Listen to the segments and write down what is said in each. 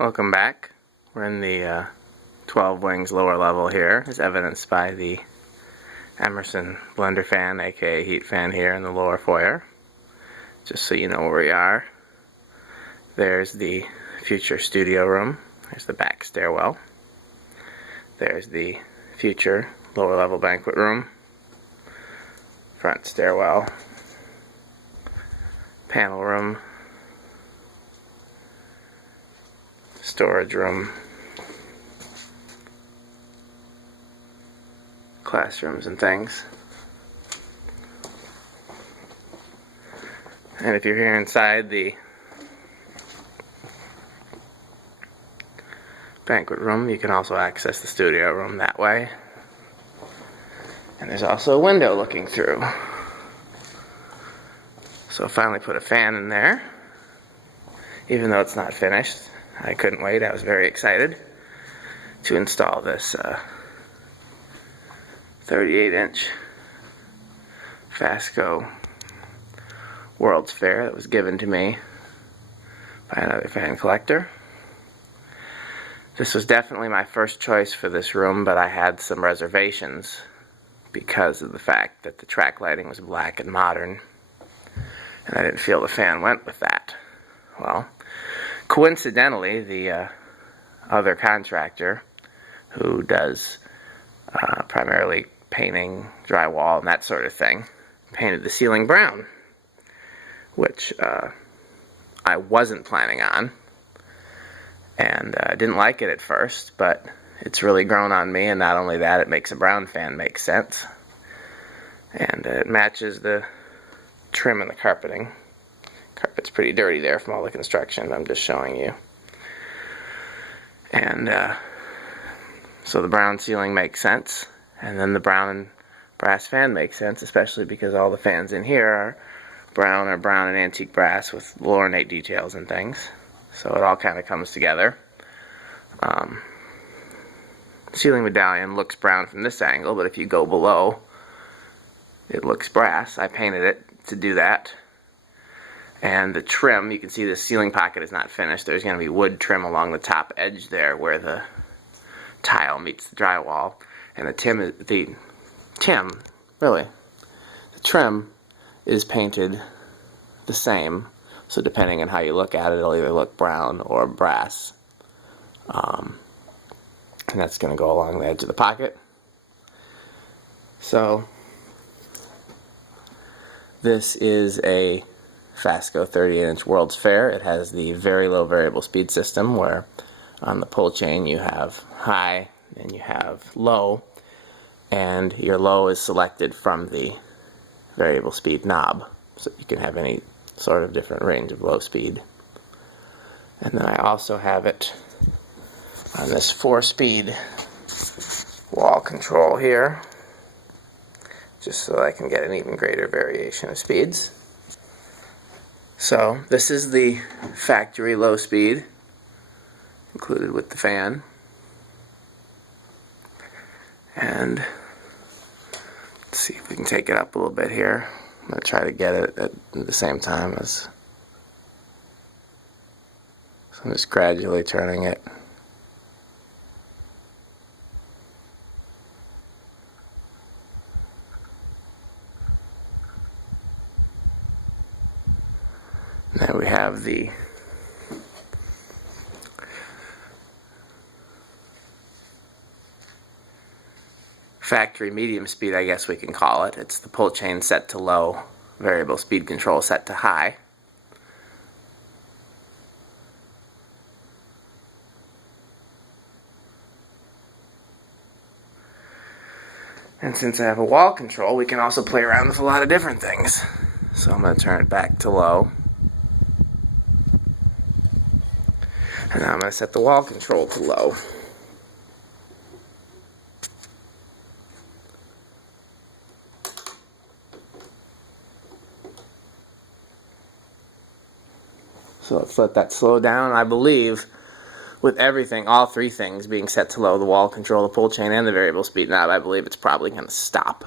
Welcome back. We're in the 12 wings lower level here, as evidenced by the Emerson blender fan, aka heat fan, here in the lower foyer. Just so you know where we are. There's the future studio room. There's the back stairwell. There's the future lower level banquet room. Front stairwell. Panel room. Storage room. Classrooms and things. And if you're here inside the banquet room, you can also access the studio room that way. And there's also a window looking through. So I finally put a fan in there. Even though it's not finished, I couldn't wait. I was very excited to install this 38-inch Fasco World's Fair that was given to me by another fan collector. This was definitely my first choice for this room, but I had some reservations because of the fact that the track lighting was black and modern, and I didn't feel the fan went with that. Well, coincidentally, the other contractor who does primarily painting, drywall, and that sort of thing, painted the ceiling brown, which I wasn't planning on, and I didn't like it at first, but it's really grown on me, and not only that, it makes a brown fan make sense, and it matches the trim and the carpeting. Carpet's pretty dirty there from all the construction, I'm just showing you. And so the brown ceiling makes sense, and then the brown and brass fan makes sense, especially because all the fans in here are brown and antique brass with ornate details and things. So it all kind of comes together. Ceiling medallion looks brown from this angle, but if you go below, it looks brass. I painted it to do that. And the trim, you can see the ceiling pocket is not finished. There's going to be wood trim along the top edge there where the tile meets the drywall. And the trim is painted the same. So depending on how you look at it, it'll either look brown or brass. And that's going to go along the edge of the pocket. So this is a Fasco 38-inch World's Fair. It has the very low variable speed system where on the pull chain you have high and you have low, and your low is selected from the variable speed knob, so you can have any sort of different range of low speed. And then I also have it on this 4-speed wall control here, just so I can get an even greater variation of speeds. So this is the factory low speed included with the fan, and let's see if we can take it up a little bit here. I'm going to try to get it at the same time as, so I'm just gradually turning it. Now we have the factory medium speed, I guess we can call it. It's the pull chain set to low, variable speed control set to high. And since I have a wall control, we can also play around with a lot of different things. So I'm going to turn it back to low. And now I'm going to set the wall control to low. So let's let that slow down. I believe with everything, all three things being set to low, the wall control, the pull chain, and the variable speed knob, I believe it's probably going to stop.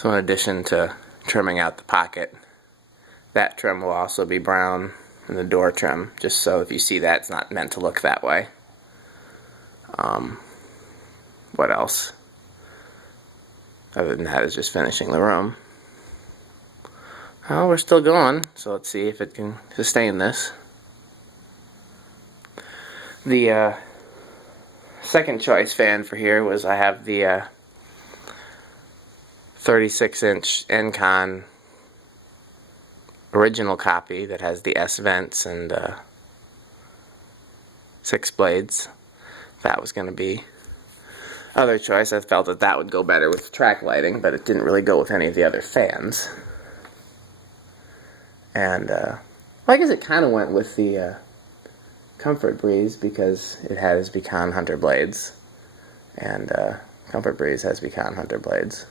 So in addition to trimming out the pocket, that trim will also be brown in the door trim, just so if you see that, it's not meant to look that way. What else? Other than that is just finishing the room. Well, we're still going, so let's see if it can sustain this. The second choice fan for here was I have the 36-inch Encon original copy that has the S vents and 6 blades. That was going to be other choice. I felt that that would go better with track lighting, but it didn't really go with any of the other fans. And well, I guess it kind of went with the Comfort Breeze because it has Beacon Hunter blades, and Comfort Breeze has Beacon Hunter blades.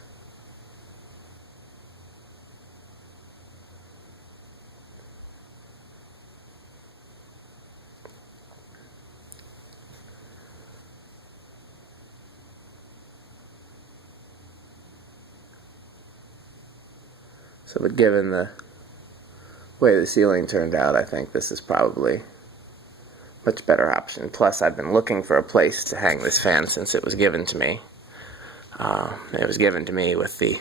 So, but given the way the ceiling turned out, I think this is probably a much better option. Plus, I've been looking for a place to hang this fan since it was given to me. It was given to me with the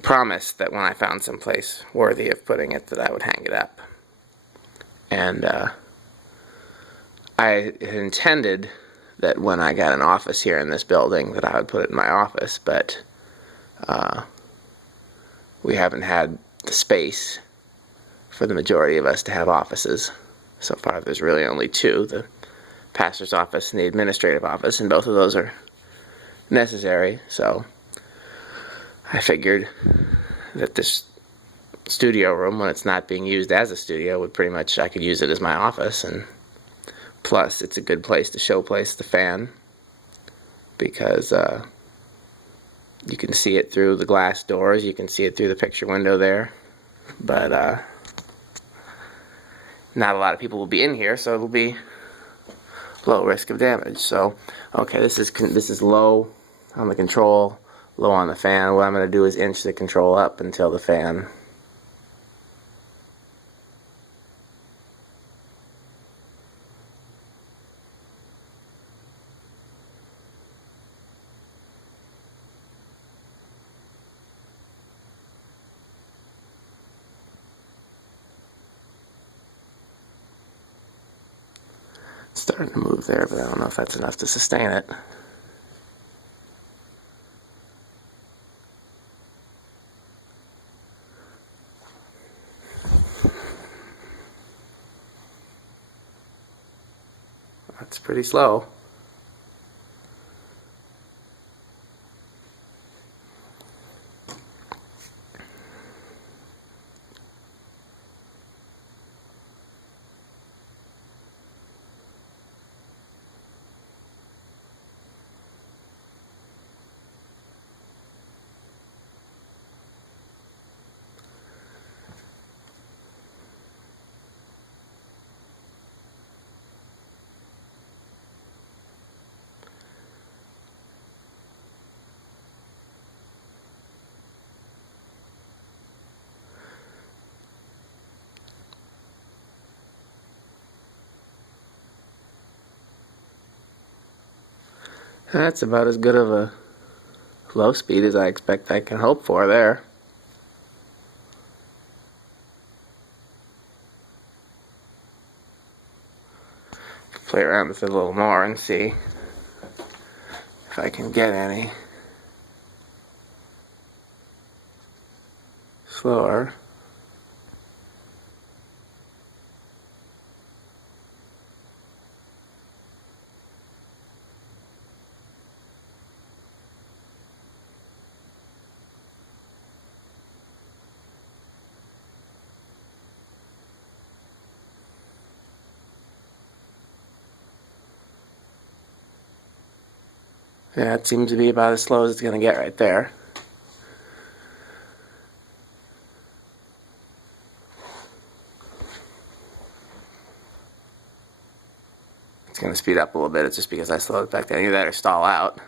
promise that when I found some place worthy of putting it, that I would hang it up. And I had intended that when I got an office here in this building that I would put it in my office, but we haven't had the space for the majority of us to have offices. So far there's really only 2, the pastor's office and the administrative office, and both of those are necessary. So I figured that this studio room, when it's not being used as a studio, would pretty much, I could use it as my office, and plus it's a good place to showplace the fan because you can see it through the glass doors, you can see it through the picture window there, but not a lot of people will be in here, so it'll be low risk of damage. So, okay, this is low on the control, low on the fan. What I'm going to do is inch the control up until the fan starting to move there, but I don't know if that's enough to sustain it. That's pretty slow. That's about as good of a low speed as I expect I can hope for there. Play around with it a little more and see if I can get any slower. Yeah, it seems to be about as slow as it's going to get right there. It's going to speed up a little bit. It's just because I slowed it back down. Either that or stall out.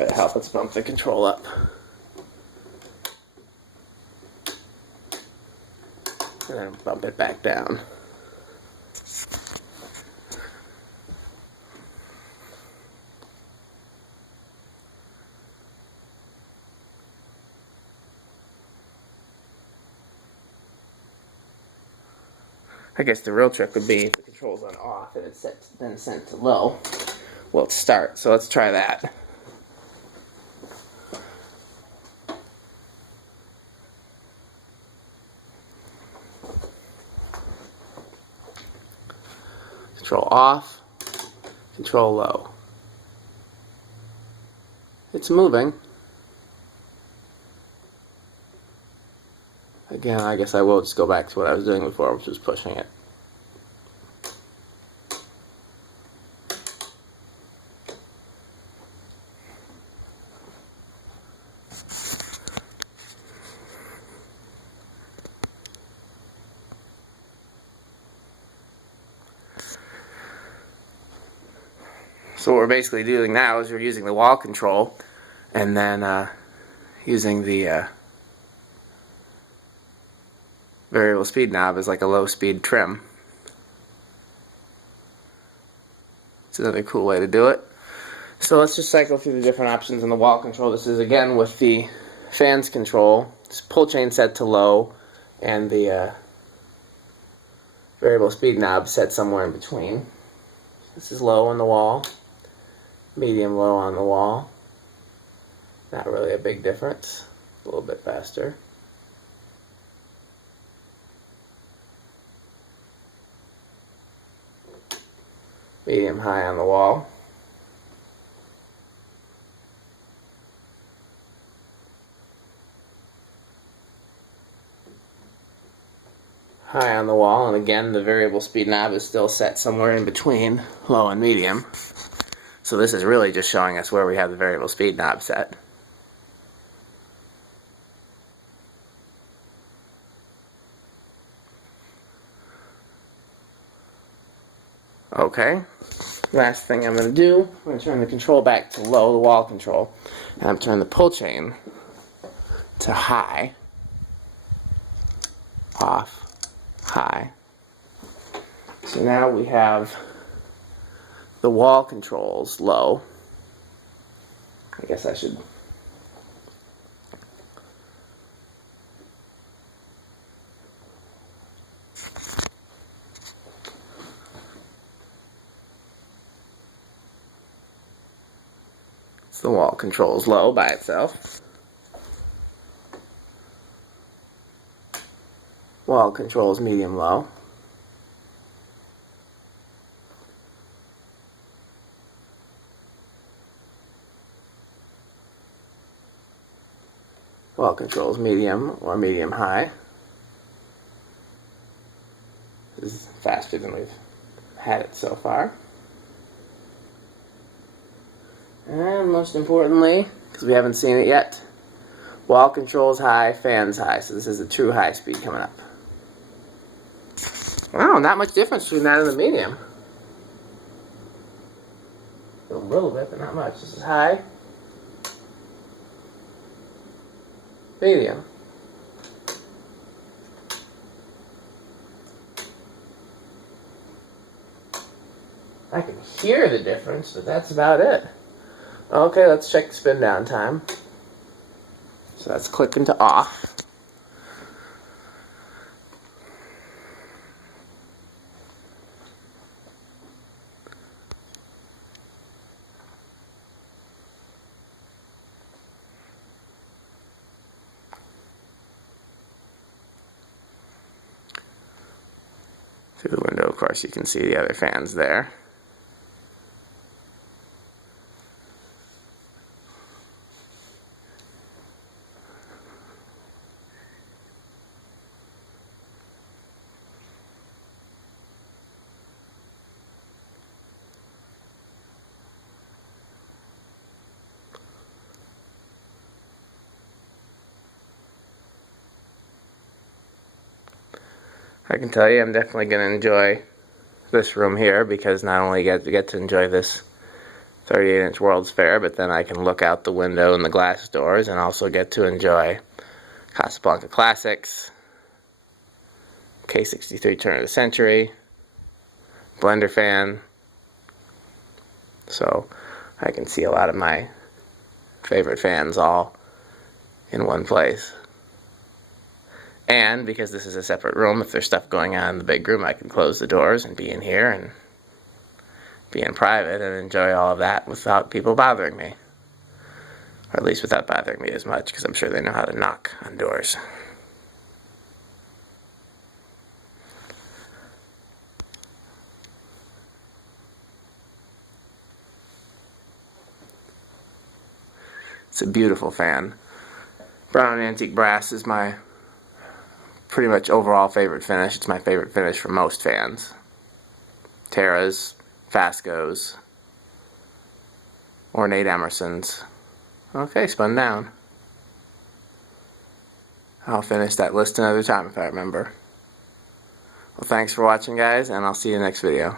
give it help. Let's bump the control up. And then bump it back down. I guess the real trick would be if the control's on off and it's then sent to low. Well, it's start, so let's try that. Control off, control low. It's moving. Again, I guess I will just go back to what I was doing before, which was pushing it. So what we're basically doing now is we're using the wall control and then using the variable speed knob as like a low speed trim. It's another cool way to do it. So let's just cycle through the different options in the wall control. This is again with the fans control. It's pull chain set to low and the variable speed knob set somewhere in between. This is low on the wall, medium low on the wall. Not really a big difference. A little bit faster. Medium high on the wall. High on the wall, and again the variable speed knob is still set somewhere in between low and medium. So this is really just showing us where we have the variable speed knob set. Okay, last thing I'm going to do, I'm going to turn the control back to low, the wall control, and I'm turning the pull chain to high, off, high. So now we have the wall controls low. I guess I should the wall controls low by itself. Wall controls medium low. Wall controls medium or medium high. This is faster than we've had it so far. And most importantly, because we haven't seen it yet, wall controls high, fans high. So this is a true high speed coming up. Wow, not much difference between that and the medium. A little bit, but not much. This is high, medium. I can hear the difference, but that's about it. Okay, let's check the spin down time. So that's clicking to off. Through the window, of course, you can see the other fans there. I can tell you I'm definitely going to enjoy this room here because not only get to enjoy this 38-inch World's Fair, but then I can look out the window and the glass doors and also get to enjoy Casablanca Classics, K63 Turn of the Century, blender fan. So I can see a lot of my favorite fans all in one place. And because this is a separate room, if there's stuff going on in the big room, I can close the doors and be in here and be in private and enjoy all of that without people bothering me. Or at least without bothering me as much, because I'm sure they know how to knock on doors. It's a beautiful fan. Brown and antique brass is my pretty much overall favorite finish. It's my favorite finish for most fans. Terras, Fascos, ornate Emersons. Okay, spun down. I'll finish that list another time if I remember. Well, thanks for watching, guys, and I'll see you in the next video.